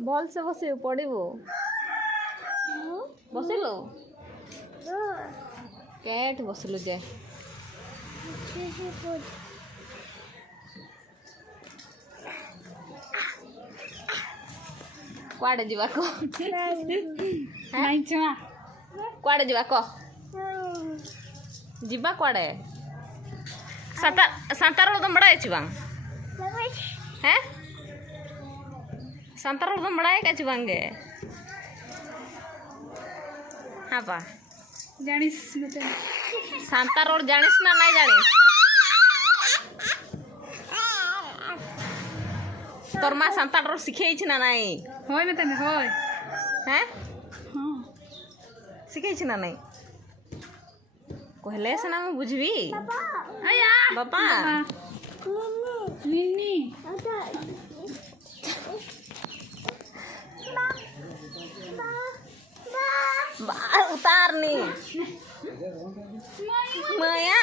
भल से बस पड़ो बसिल कैट बसिलु जे कुआडे जीवा को कुआडे जीवा को जीवा कुआडे सांतार दम बड़ा बांग हैं सांतार दम बड़ा का बांगे हाँ पा जानिस सांतार जानिस ना नहीं जानिस तोर माँ सांतार शिखे ना नहीं होय में तने होय हैं हां शिखे ना नहीं कहले से ना मैं बुझबी आया बापा निन्नी बाहर उतारनी माया